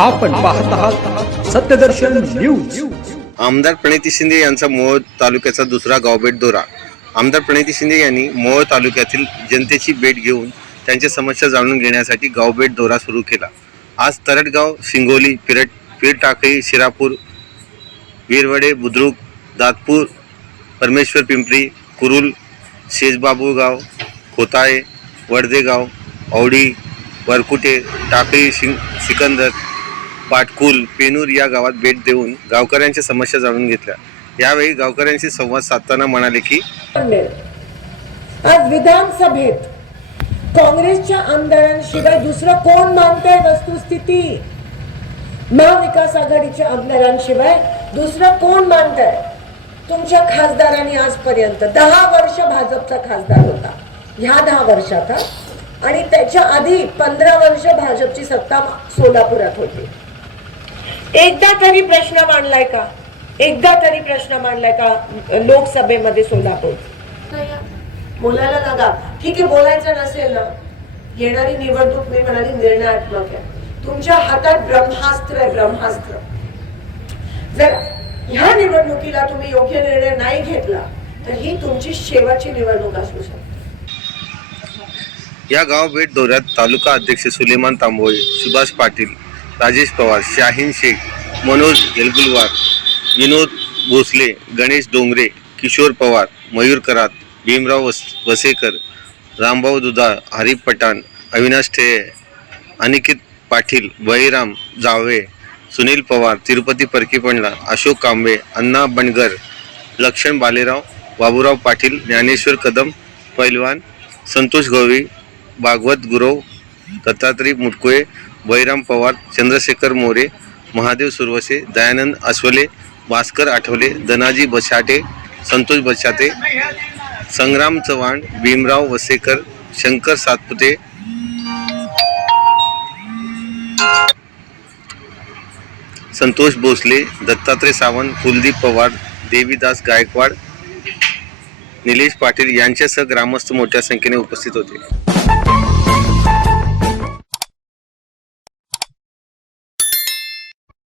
आपण पाहत आहात सत्यदर्शन न्यूज. आमदार प्रणिती शिंदे यांचा मोहोळ तालुक्याचा दुसरा गावभेट दौरा. आमदार प्रणिती शिंदे यांनी मोहोळ तालुक्यातील जनतेची भेट घेऊन त्यांच्या समस्या जाणून घेण्यासाठी गावभेट दौरा सुरू केला. आज तरटगाव शिंगोली पिरट पीरटाकळी शिरापूर वीरवडे बुद्रुक दातपूर परमेश्वर पिंपरी कुरुल शेजबाबूगाव खोताळे वडदेगाव औडी वरकुटे टाकळी शिंग सिकंदर पाटकुल पेनूर या गावात भेट देऊन गावकऱ्यांच्या समस्या जाणून घेतल्या. यावेळी गावकऱ्यांशी संवाद साधताना म्हणाले की आज विधानसभेत काँग्रेसच्या आमदारांशिवाय दुसरं कोण मानतंय वस्तुस्थिती? महाविकास आघाडीच्या आमदारांशिवाय दुसरं कोण मानतंय? तुमच्या खासदारांनी आजपर्यंत दहा वर्ष भाजपचा खासदार होता. ह्या दहा वर्षात आणि त्याच्या आधी पंधरा वर्ष भाजपची सत्ता सोलापुरात होती. एकदा तरी प्रश्न मांडलाय का? एकदा तरी प्रश्न मांडलाय का लोकसभेमध्ये सोलापूर? बोलायला लागा. ठीक आहे बोलायचं नसेल ना. येणारी निवडणूक मी म्हणाली निर्णयात्मक आहे. तुमच्या हातात ब्रह्मास्त्र आहे ब्रह्मास्त्र. जर ह्या निवडणुकीला तुम्ही योग्य निर्णय नाही घेतला तर ही तुमची शेवटची निवडणूक असू शकते. या गाव भेट दौऱ्यात तालुका अध्यक्ष सुलेमान तांबोळे सुभाष पाटील राजेश पवार शाहीन शेख मनोज येलगुलवार विनोद भोसले गणेश डोंगरे किशोर पवार मयूर करात भीमराव वस वसेकर रामभाऊ दुधाळ हरीफ पठाण अविनाश ठेये अनिकेत पाटील बळीराम जावळे सुनील पवार तिरुपती परकीपंडला अशोक कांबे अण्णा बणगर लक्षण बालेराव बाबूराव पाटील ज्ञानेश्वर कदम पैलवान संतोष गवळी भागवत गुरव दत्तात्रय मुटकुळे बैराम पवार चंद्रशेखर मोरे महादेव सुरवसे दयानंद अस्वले भास्कर आठवले धनाजी बछाटे संतोष बछाटे संग्राम चव्हाण भीमराव वसेकर शंकर सातपुते. संतोष भोसले दत्तात्रय सावंत कुलदीप पवार देवीदास गायकवाड निलेश पाटील यांच्यासह ग्रामस्थ मोठ्या संख्येने उपस्थित होते.